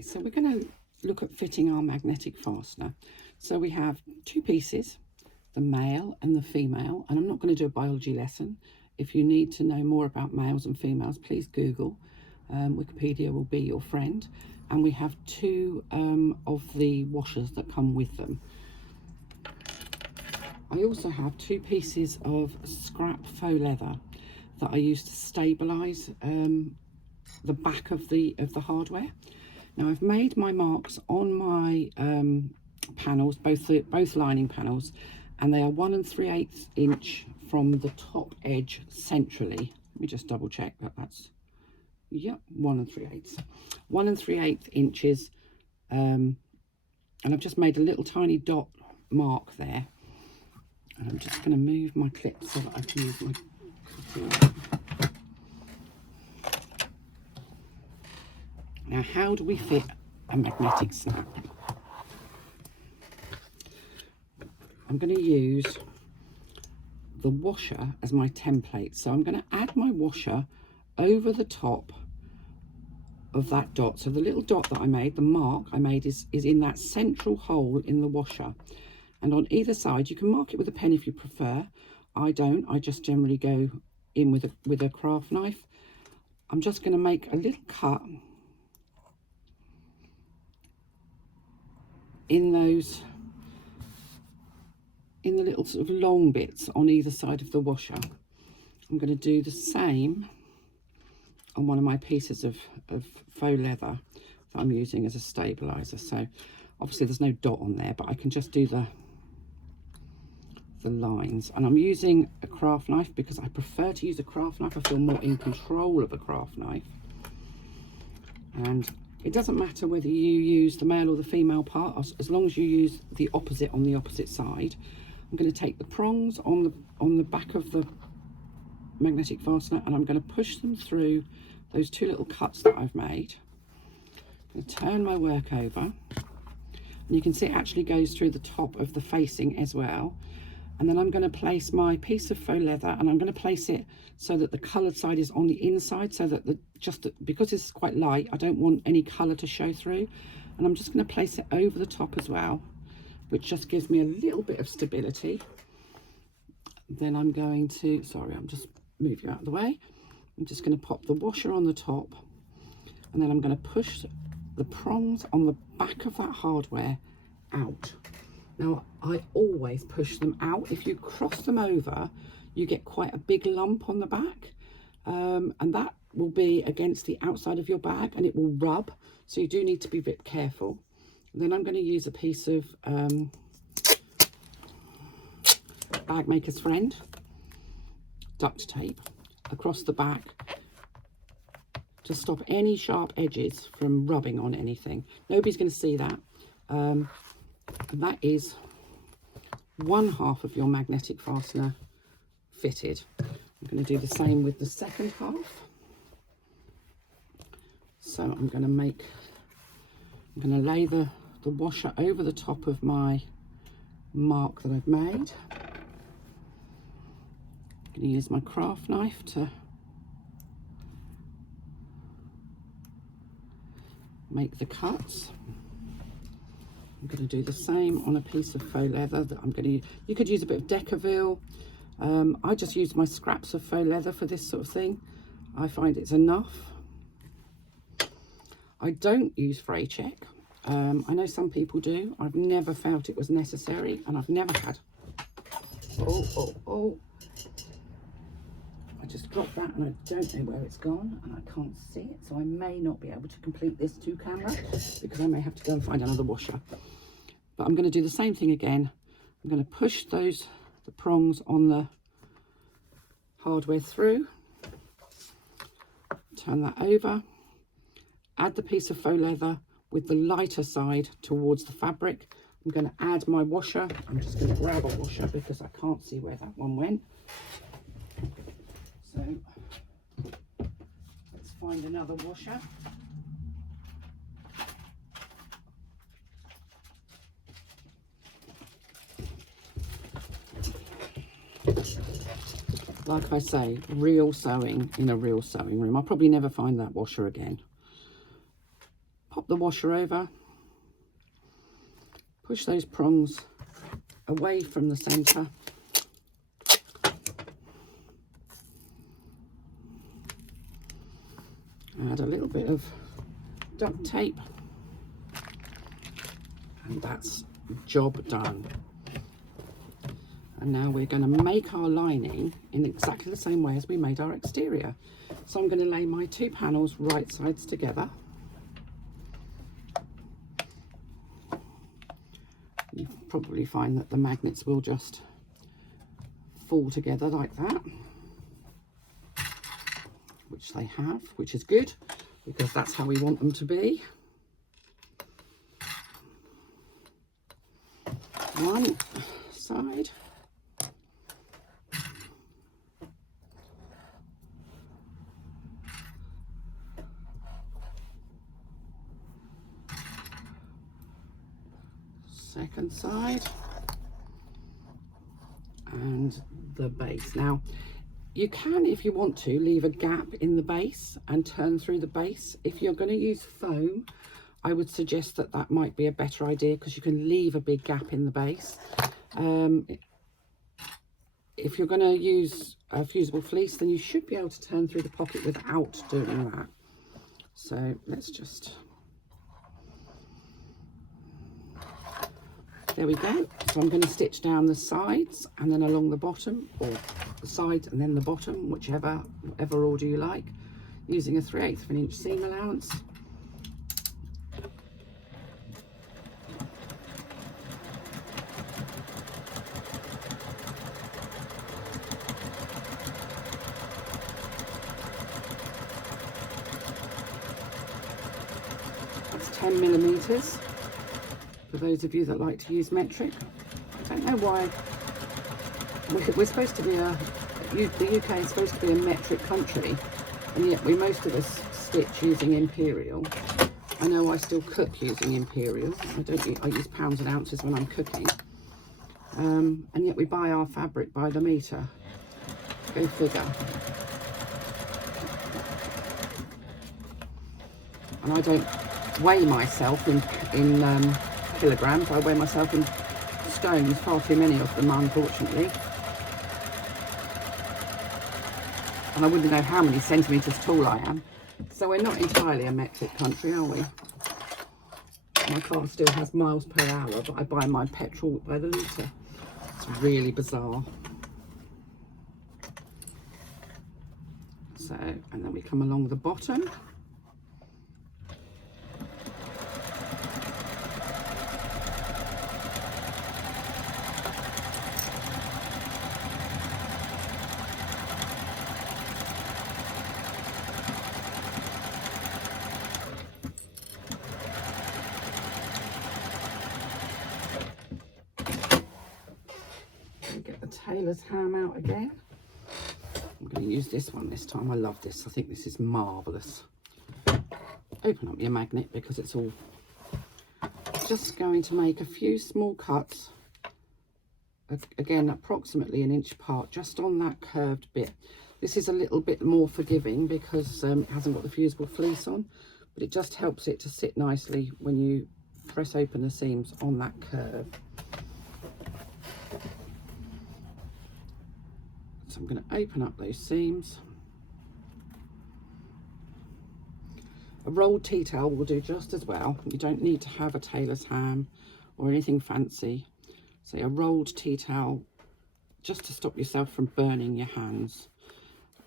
Okay, so we're going to look at fitting our magnetic fastener. So we have two pieces, the male and the female, and I'm not going to do a biology lesson. If you need to know more about males and females, please Google. Wikipedia will be your friend. And we have two of the washers that come with them. I also have two pieces of scrap faux leather that I use to stabilise the back of the hardware. Now I've made my marks on my panels, both lining panels, and they are 1 3/8 inch from the top edge centrally. Let me just double check that that's, yep, 1 3/8. 1 3/8 inches, and I've just made a little tiny dot mark there. And I'm just going to move my clip so that I can use my cutter. Now, how do we fit a magnetic snap? I'm going to use the washer as my template. So I'm going to add my washer over the top of that dot. So the little dot that I made, the mark I made, is in that central hole in the washer. And on either side, you can mark it with a pen if you prefer. I don't. I just generally go in with a craft knife. I'm just going to make a little cut in the little sort of long bits on either side of the washer. I'm going to do the same on one of my pieces of faux leather that I'm using as a stabilizer. So obviously there's no dot on there, but I can just do the lines. And I'm using a craft knife because I prefer to use a craft knife. I feel more in control of a craft knife. And it doesn't matter whether you use the male or the female part, as long as you use the opposite on the opposite side. I'm going to take the prongs on the back of the magnetic fastener, and I'm going to push them through those two little cuts that I've made. I'm going to turn my work over, and you can see it actually goes through the top of the facing as well. And then I'm going to place my piece of faux leather, and I'm going to place it so that the coloured side is on the inside, so that because it's quite light, I don't want any colour to show through. And I'm just going to place it over the top as well, which just gives me a little bit of stability. Then I'm going to, sorry, I'm just moving you out of the way. I'm just going to pop the washer on the top, and then I'm going to push the prongs on the back of that hardware out. Now, I always push them out. If you cross them over, you get quite a big lump on the back, and that will be against the outside of your bag, and it will rub, so you do need to be a bit careful. And then I'm going to use a piece of Bag Maker's Friend duct tape across the back to stop any sharp edges from rubbing on anything. Nobody's going to see that. And that is 1/2 of your magnetic fastener fitted. I'm going to do the same with the second half. So I'm going to lay the washer over the top of my mark that I've made. I'm going to use my craft knife to make the cuts. I'm going to do the same on a piece of faux leather that I'm going to use. You could use a bit of Decaville. I just use my scraps of faux leather for this sort of thing. I find it's enough. I don't use fray check. I know some people do. I've never felt it was necessary, and I've never had. Oh. I just dropped that, and I don't know where it's gone, and I can't see it, so I may not be able to complete this to camera because I may have to go and find another washer. But I'm going to do the same thing again. I'm going to push the prongs on the hardware through, turn that over, add the piece of faux leather with the lighter side towards the fabric. I'm going to add my washer. I'm just going to grab a washer because I can't see where that one went. So let's find another washer. Like I say, real sewing in a real sewing room. I'll probably never find that washer again. Pop the washer over, push those prongs away from the centre, add a little bit of duct tape, and that's job done. And now we're going to make our lining in exactly the same way as we made our exterior. So I'm going to lay my 2 panels right sides together. You probably find that the magnets will just fall together like that, which they have, which is good because that's how we want them to be. One side. Second side. And the base. Now, you can, if you want to, leave a gap in the base and turn through the base. If you're going to use foam, I would suggest that that might be a better idea because you can leave a big gap in the base. If you're going to use a fusible fleece, then you should be able to turn through the pocket without doing that. So let's just... There we go. So I'm going to stitch down the sides and then along the bottom, or the sides and then the bottom, whatever order you like, using a 3/8 of an inch seam allowance. That's 10 millimeters. For those of you that like to use metric, I don't know why we're supposed to be the UK is supposed to be a metric country, and yet most of us stitch using imperial. I know I still cook using imperial. I use pounds and ounces when I'm cooking, and yet we buy our fabric by the metre. Go figure. And I don't weigh myself in kilograms. I weigh myself in stones, far too many of them, unfortunately. And I wouldn't know how many centimetres tall I am. So we're not entirely a metric country, are we? My car still has miles per hour, but I buy my petrol by the litre. It's really bizarre. So, and then we come along the bottom. Get the tailor's ham out again. I'm going to use this one this time. I love this. I think this is marvellous. Open up your magnet because it's all... Just going to make a few small cuts, again approximately an inch apart, just on that curved bit. This is a little bit more forgiving because it hasn't got the fusible fleece on, but it just helps it to sit nicely when you press open the seams on that curve. So I'm going to open up those seams. A rolled tea towel will do just as well. You don't need to have a tailor's ham or anything fancy. Say a rolled tea towel just to stop yourself from burning your hands.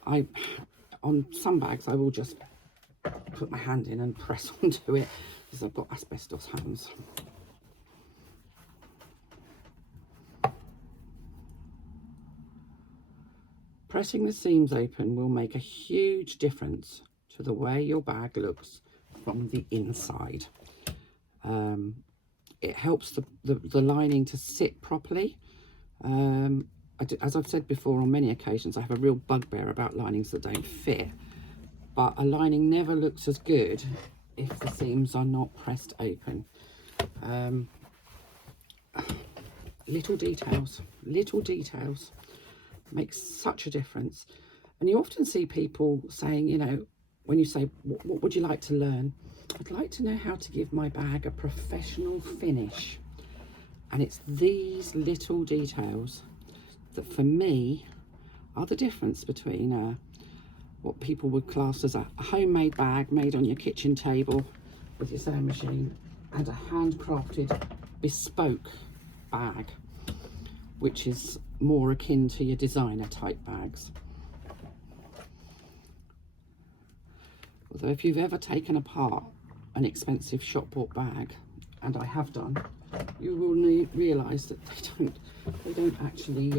On some bags I will just put my hand in and press onto it because I've got asbestos hands. Pressing the seams open will make a huge difference to the way your bag looks from the inside. It helps the lining to sit properly. As I've said before on many occasions, I have a real bugbear about linings that don't fit, but a lining never looks as good if the seams are not pressed open. Little details makes such a difference. And you often see people saying, you know, when you say, what would you like to learn? I'd like to know how to give my bag a professional finish. And it's these little details that for me are the difference between what people would class as a homemade bag made on your kitchen table with your sewing machine and a handcrafted bespoke bag, which is more akin to your designer type bags. Although if you've ever taken apart an expensive shop bought bag, and I have done, you will realise that they don't actually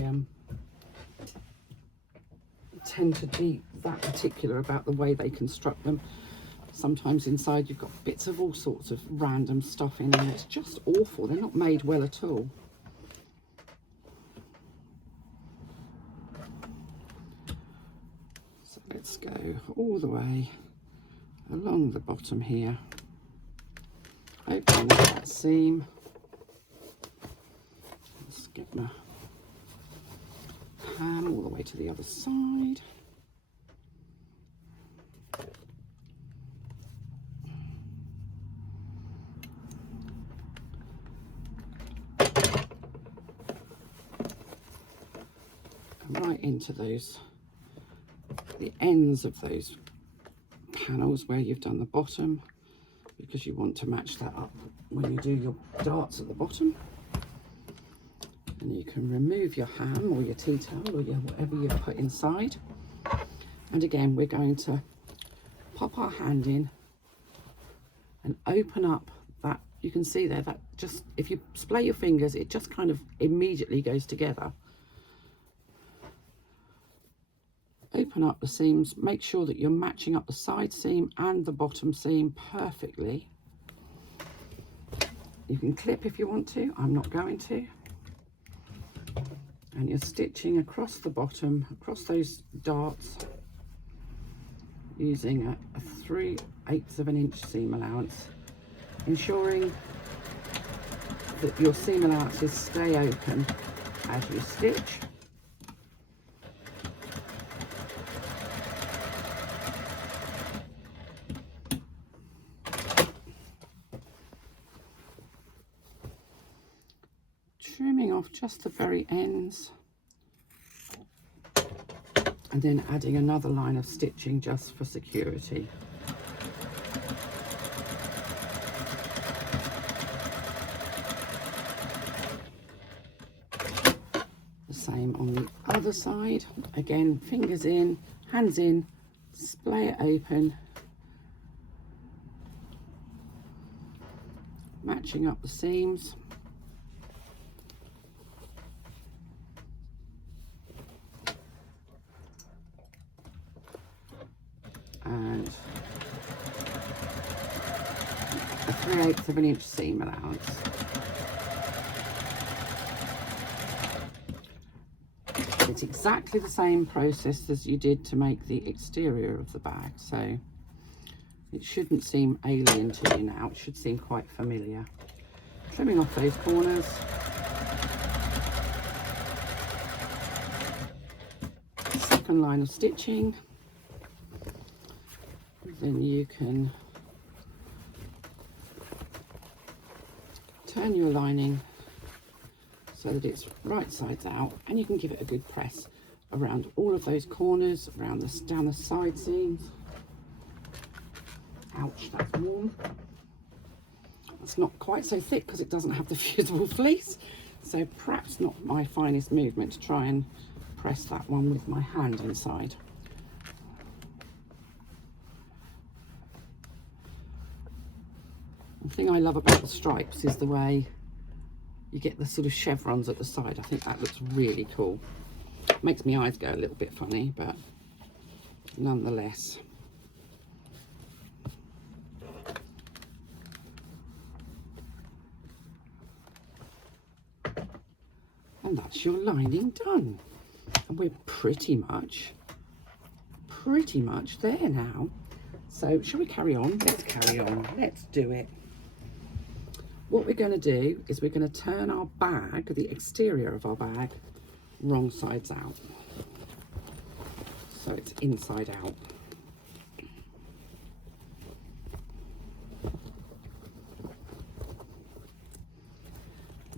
tend to be that particular about the way they construct them. Sometimes inside you've got bits of all sorts of random stuff in there. It's just awful. They're not made well at all. So let's go all the way along the bottom here. Open up that seam. Let's get my ham all the way to the other side. And right into the ends of those panels where you've done the bottom, because you want to match that up when you do your darts at the bottom. And you can remove your ham or your tea towel or whatever you've put inside. And again, we're going to pop our hand in and open up that. You can see there that just, if you splay your fingers, it just kind of immediately goes together. Open up the seams, make sure that you're matching up the side seam and the bottom seam perfectly. You can clip if you want to, I'm not going to. And you're stitching across the bottom, across those darts, using a 3/8 of an inch seam allowance, ensuring that your seam allowances stay open as you stitch. Trimming off just the very ends and then adding another line of stitching just for security. The same on the other side. Again, fingers in, hands in, splay it open, matching up the seams. And a 3/8 of an inch seam allowance. It's exactly the same process as you did to make the exterior of the bag, so it shouldn't seem alien to you now. It should seem quite familiar. Trimming off those corners. Second line of stitching. Then you can turn your lining so that it's right sides out, and you can give it a good press around all of those corners, around down the side seams. Ouch, that's warm. It's not quite so thick because it doesn't have the fusible fleece, so perhaps not my finest movement to try and press that one with my hand inside. The thing I love about the stripes is the way you get the sort of chevrons at the side. I think that looks really cool. Makes my eyes go a little bit funny, but nonetheless. And that's your lining done. And we're pretty much there now. So shall we carry on? Let's carry on. Let's do it. What we're going to do is we're going to turn our bag, the exterior of our bag, wrong sides out. So it's inside out.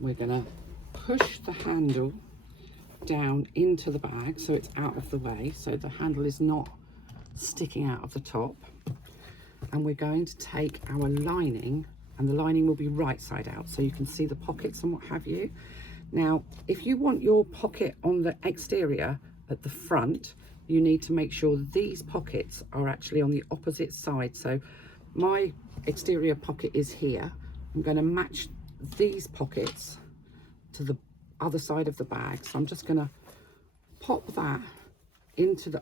we're going to push the handle down into the bag so it's out of the way, so the handle is not sticking out of the top. And we're going to take our lining, and the lining will be right side out so you can see the pockets and what have you. Now, if you want your pocket on the exterior at the front, you need to make sure these pockets are actually on the opposite side. So my exterior pocket is here. I'm going to match these pockets to the other side of the bag. So I'm just going to pop that into the,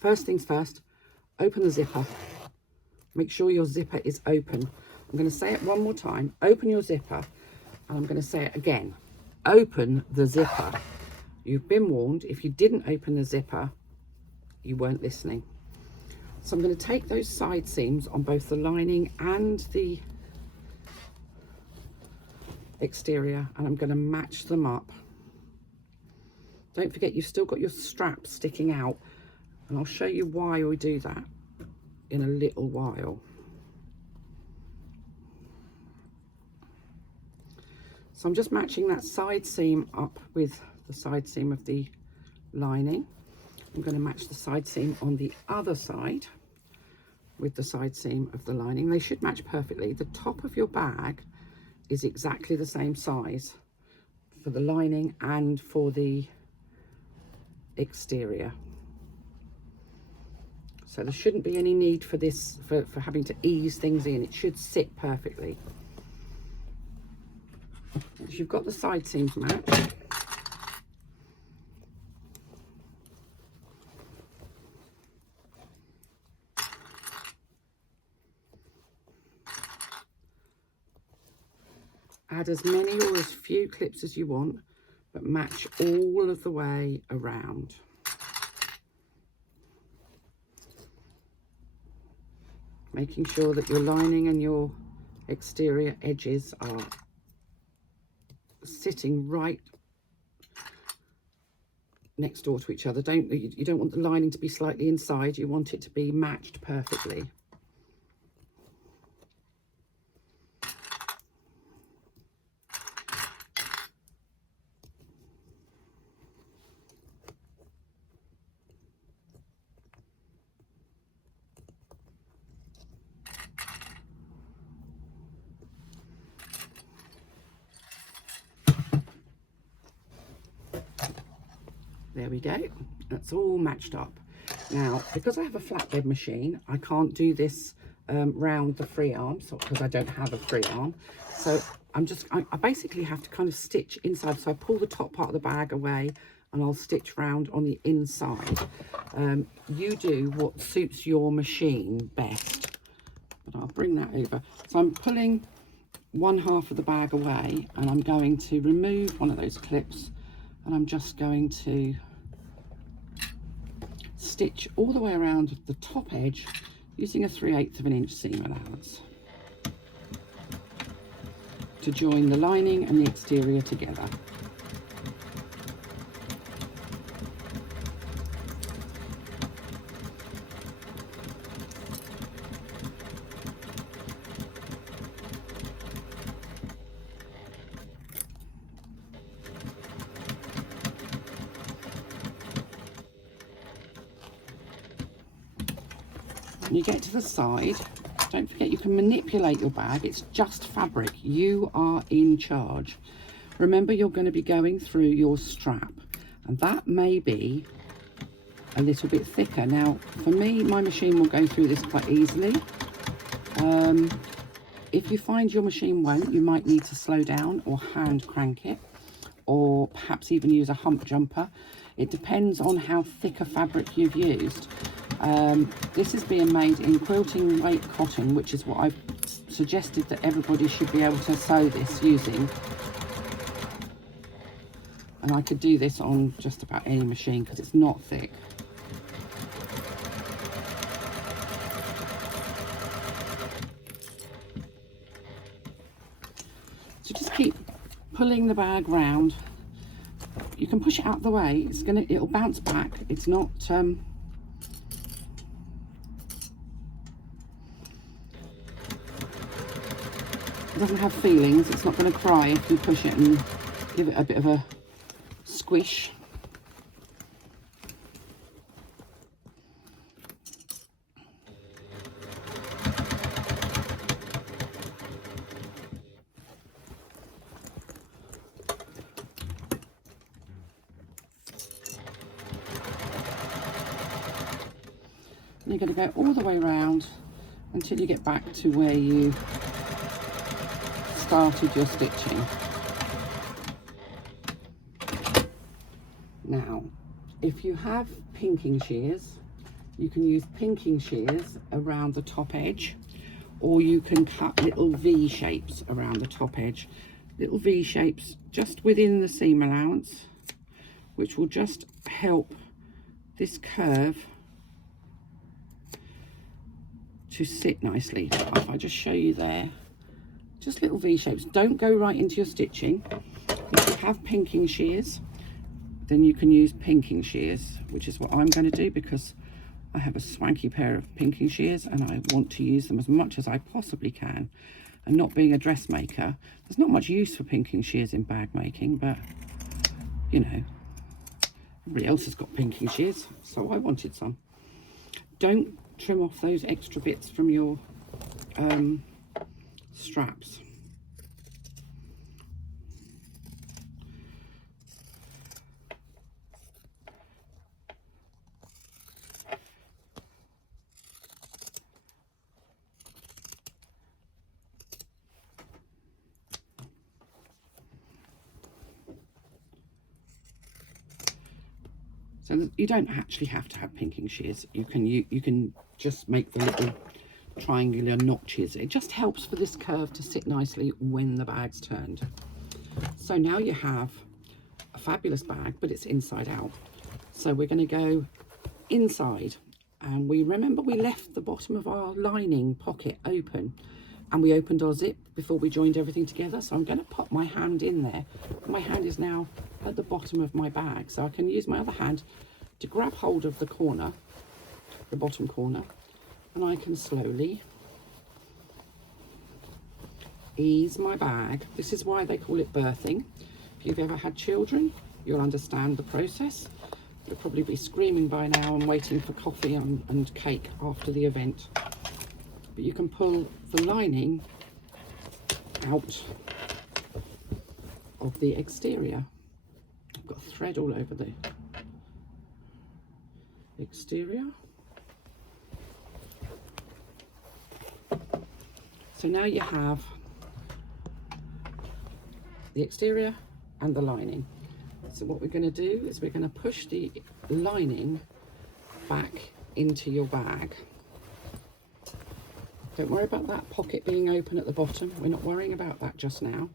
first things first, open the zipper. Make sure your zipper is open. I'm going to say it one more time. Open your zipper. And I'm going to say it again. Open the zipper. You've been warned. If you didn't open the zipper, you weren't listening. So I'm going to take those side seams on both the lining and the exterior, and I'm going to match them up. Don't forget, you've still got your straps sticking out, and I'll show you why we do that in a little while. So I'm just matching that side seam up with the side seam of the lining. I'm going to match the side seam on the other side with the side seam of the lining. They should match perfectly. The top of your bag is exactly the same size for the lining and for the exterior. So there shouldn't be any need for this, for having to ease things in. It should sit perfectly. Once you've got the side seams matched, add as many or as few clips as you want, but match all of the way around. Making sure that your lining and your exterior edges are sitting right next door to each other. You don't want the lining to be slightly inside, you want it to be matched perfectly. There we go, that's all matched up. Now, because I have a flatbed machine, I can't do this round the free arm, because I don't have a free arm. So I basically have to kind of stitch inside. So I pull the top part of the bag away and I'll stitch round on the inside. You do what suits your machine best, but I'll bring that over. So I'm pulling one half of the bag away and I'm going to remove one of those clips, and I'm just going to stitch all the way around the top edge using a 3/8 of an inch seam allowance to join the lining and the exterior together. When you get to the side, don't forget you can manipulate your bag. It's just fabric. You are in charge. Remember, you're going to be going through your strap, and that may be a little bit thicker. Now, for me, my machine will go through this quite easily. If you find your machine won't, you might need to slow down or hand crank it, or perhaps even use a hump jumper. It depends on how thick a fabric you've used. This is being made in quilting weight cotton, which is what I've suggested that everybody should be able to sew this using. And I could do this on just about any machine because it's not thick. So just keep pulling the bag round. You can push it out the way. It'll bounce back. It's not it doesn't have feelings. It's not going to cry if you push it and give it a bit of a squish. And you're going to go all the way around until you get back to where you started your stitching. Now, if you have pinking shears, you can use pinking shears around the top edge, or you can cut little V shapes around the top edge. Little V shapes just within the seam allowance, which will just help this curve to sit nicely. If I just show you there, just little V shapes. Don't go right into your stitching. If you have pinking shears, then you can use pinking shears, which is what I'm going to do because I have a swanky pair of pinking shears and I want to use them as much as I possibly can. And not being a dressmaker, there's not much use for pinking shears in bag making, but you know, everybody else has got pinking shears, so I wanted some. Don't trim off those extra bits from your straps. So you don't actually have to have pinking shears. You can just make the little triangular notches. It just helps for this curve to sit nicely when the bag's turned. So now you have a fabulous bag, but it's inside out. So we're going to go inside, and we left the bottom of our lining pocket open, and we opened our zip before we joined everything together. So I'm going to pop my hand in there. My hand is now at the bottom of my bag, so I can use my other hand to grab hold of the corner, the bottom corner, and I can slowly ease my bag. This is why they call it birthing. If you've ever had children, you'll understand the process. You'll probably be screaming by now and waiting for coffee and cake after the event. But you can pull the lining out of the exterior. I've got thread all over the exterior. So now you have the exterior and the lining. So what we're going to do is we're going to push the lining back into your bag. Don't worry about that pocket being open at the bottom. We're not worrying about that just now.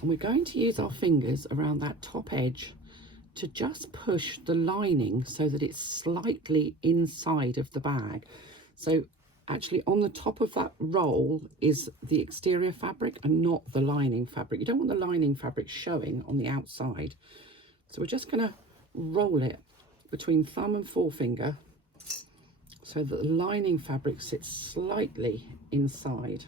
And we're going to use our fingers around that top edge to just push the lining so that it's slightly inside of the bag. So actually on the top of that roll is the exterior fabric and not the lining fabric. You don't want the lining fabric showing on the outside. So we're just going to roll it between thumb and forefinger so that the lining fabric sits slightly inside.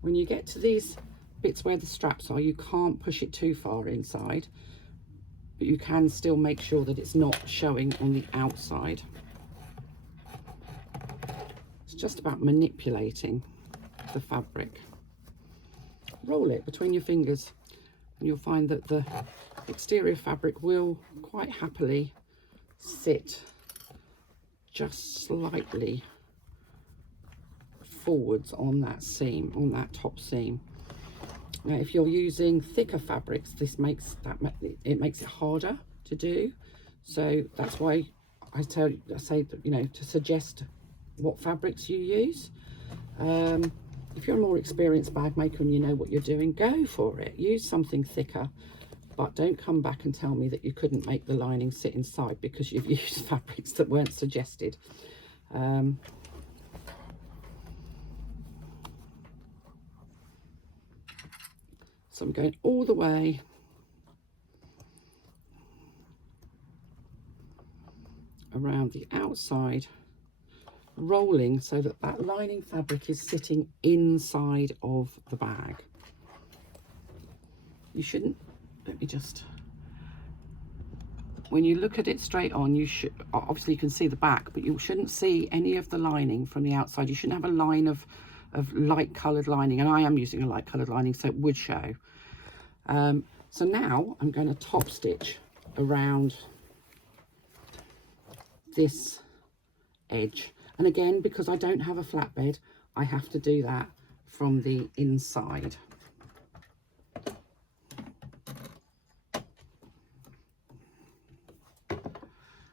When you get to these bits where the straps are, you can't push it too far inside, but you can still make sure that it's not showing on the outside. It's just about manipulating the fabric. Roll it between your fingers and you'll find that the exterior fabric will quite happily sit just slightly forwards on that seam, on that top seam. Now if you're using thicker fabrics, this makes it harder to do. So that's why I say that, you know, to suggest what fabrics you use. If you're a more experienced bag maker and you know what you're doing, go for it. Use something thicker, but don't come back and tell me that you couldn't make the lining sit inside because you've used fabrics that weren't suggested. So I'm going all the way around the outside, rolling so that that lining fabric is sitting inside of the bag. You shouldn't, let me just, when you look at it straight on, you should, obviously you can see the back, but you shouldn't see any of the lining from the outside. You shouldn't have a line of light coloured lining, and I am using a light coloured lining, so it would show. So now I'm going to top stitch around this edge, and again, because I don't have a flatbed, I have to do that from the inside.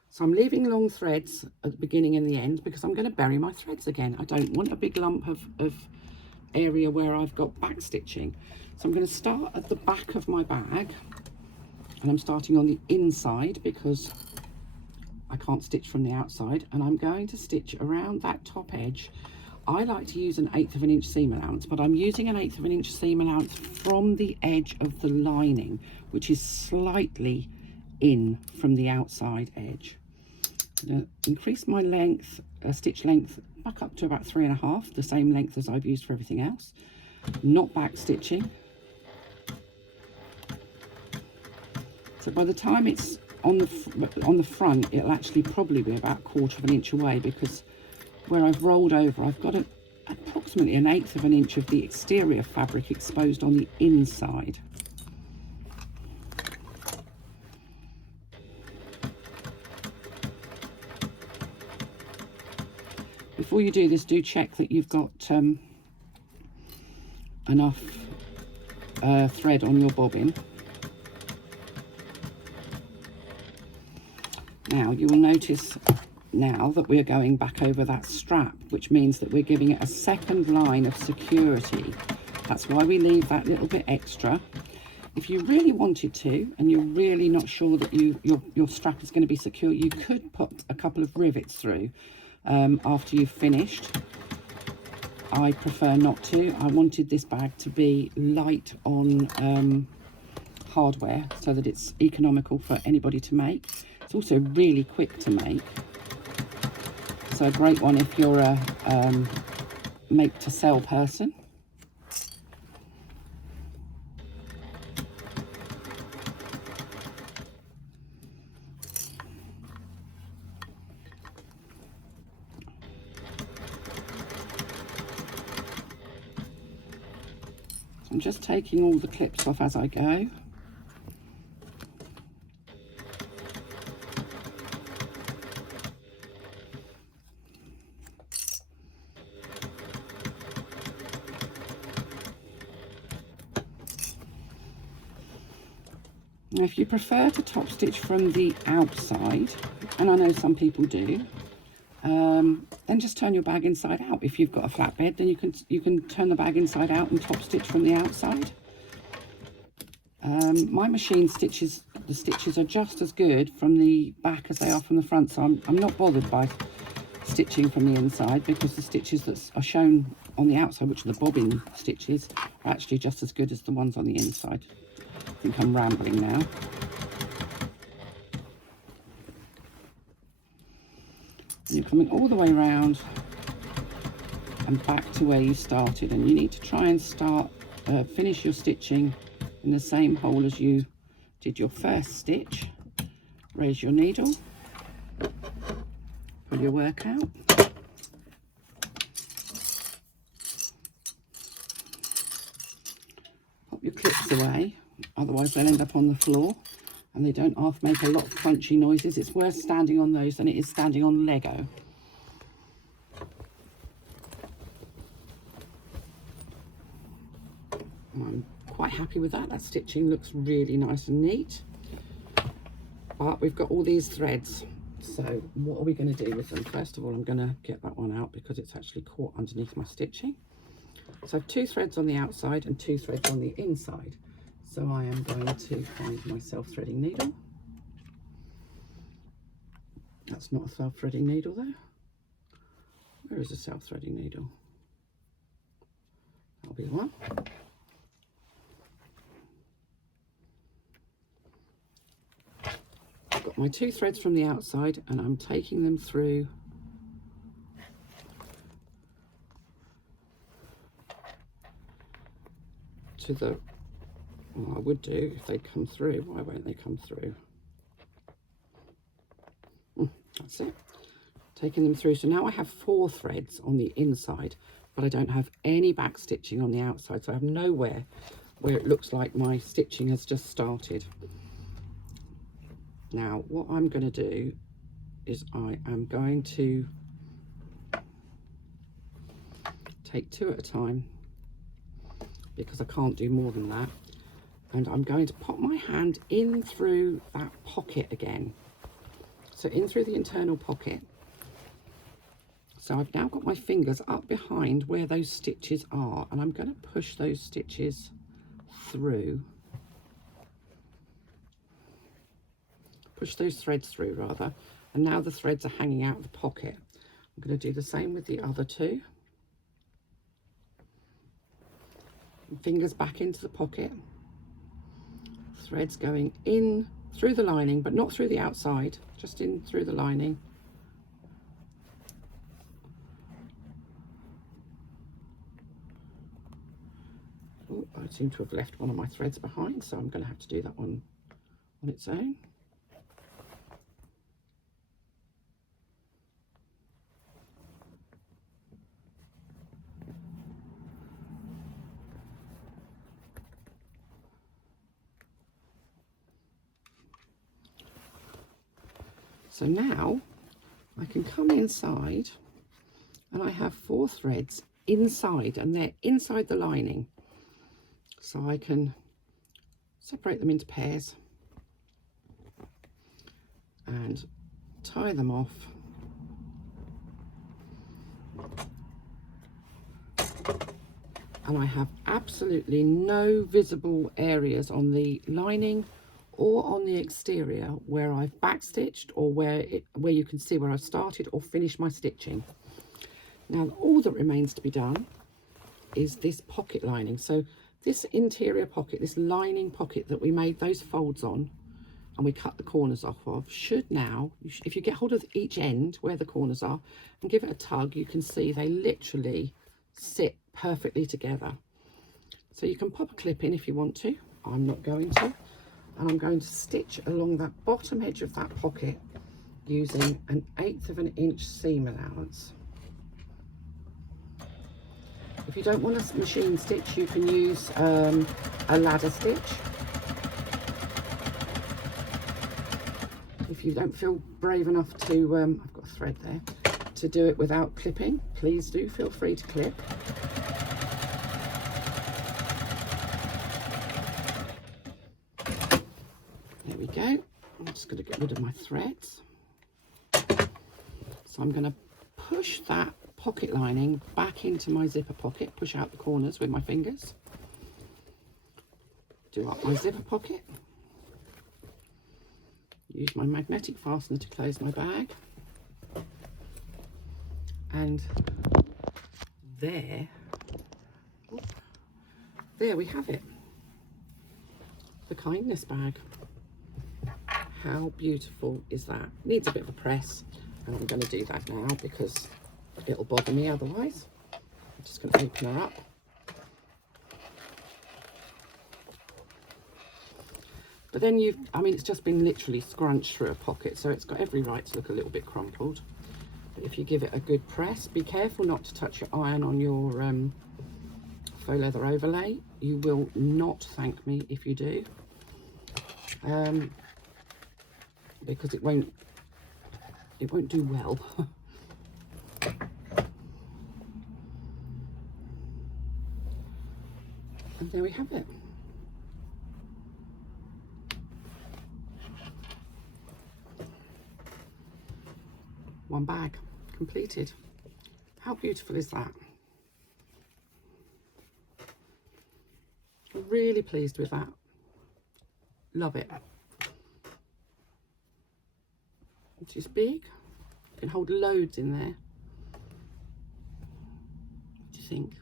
So I'm leaving long threads at the beginning and the end because I'm going to bury my threads again. I don't want a big lump of area where I've got back stitching. So I'm going to start at the back of my bag, and I'm starting on the inside because I can't stitch from the outside, and I'm going to stitch around that top edge. I like to use an 1/8 of an inch seam allowance, but I'm using an 1/8 of an inch seam allowance from the edge of the lining, which is slightly in from the outside edge. I'm going to increase my length, stitch length, back up to about 3.5, the same length as I've used for everything else. Not back stitching. So by the time it's on the front, it'll actually probably be about 1/4 of an inch away, because where I've rolled over, I've got approximately an 1/8 of an inch of the exterior fabric exposed on the inside. Before you do this, do check that you've got enough thread on your bobbin. Now you will notice now that we're going back over that strap, which means that we're giving it a second line of security. That's why we leave that little bit extra. If you really wanted to, and you're really not sure that your strap is going to be secure, you could put a couple of rivets through after you've finished. I prefer not to. I wanted this bag to be light on hardware so that it's economical for anybody to make. It's also really quick to make, so a great one if you're a make to sell person. So I'm just taking all the clips off as I go. Now, if you prefer to top stitch from the outside, and I know some people do, then just turn your bag inside out. If you've got a flatbed, then you can turn the bag inside out and top stitch from the outside. My machine stitches, the stitches are just as good from the back as they are from the front, so I'm not bothered by stitching from the inside, because the stitches that are shown on the outside, which are the bobbin stitches, are actually just as good as the ones on the inside. I think I'm rambling now. And you're coming all the way around and back to where you started, and you need to try and finish your stitching in the same hole as you did your first stitch. Raise your needle, pull your work out, pop your clips away, otherwise they'll end up on the floor and they don't half make a lot of crunchy noises. It's worse standing on those than it is standing on Lego. I'm quite happy with that. That stitching looks really nice and neat. But we've got all these threads, so what are we going to do with them? First of all, I'm going to get that one out because it's actually caught underneath my stitching. So I have 2 threads on the outside and 2 threads on the inside. So I am going to find my self-threading needle. That's not a self-threading needle though. Where is a self-threading needle? That'll be the one. I've got got my 2 threads from the outside and I'm taking them through to the, well, I would do if they'd come through. Why won't they come through? That's it. Taking them through. So now I have 4 threads on the inside, but I don't have any back stitching on the outside. So I have nowhere where it looks like my stitching has just started. Now, what I'm going to do is I am going to take 2 at a time because I can't do more than that. And I'm going to pop my hand in through that pocket again. So in through the internal pocket. So I've now got my fingers up behind where those stitches are, and I'm going to push those stitches through. Push those threads through rather, and now the threads are hanging out of the pocket. I'm going to do the same with the other 2. Fingers back into the pocket, threads going in through the lining but not through the outside, just in through the lining. Oh, I seem to have left one of my threads behind, so I'm going to have to do that one on its own. So now I can come inside and I have 4 threads inside, and they're inside the lining. So I can separate them into pairs and tie them off. And I have absolutely no visible areas on the lining or on the exterior where I've backstitched, or where you can see where I've started or finished my stitching. Now all that remains to be done is this pocket lining. So this interior pocket, this lining pocket that we made those folds on and we cut the corners off of, should now, if you get hold of each end where the corners are and give it a tug, you can see they literally sit perfectly together. So you can pop a clip in if you want to. I'm not going to. And I'm going to stitch along that bottom edge of that pocket using 1/8 of an inch seam allowance. If you don't want a machine stitch, you can use a ladder stitch. If you don't feel brave enough to, I've got a thread there, to do it without clipping, please do feel free to clip. There we go. I'm just going to get rid of my threads. So I'm going to push that pocket lining back into my zipper pocket, push out the corners with my fingers, do up my zipper pocket, use my magnetic fastener to close my bag, and there we have it, the kindness bag. How beautiful is that? Needs a bit of a press, and I'm going to do that now because it'll bother me otherwise. I'm just going to open her up. But then it's just been literally scrunched through a pocket, so it's got every right to look a little bit crumpled. But if you give it a good press, be careful not to touch your iron on your faux leather overlay. You will not thank me if you do. Because it won't do well. And there we have it. One bag completed. How beautiful is that? I'm really pleased with that. Love it. It's big. You can hold loads in there. What do you think?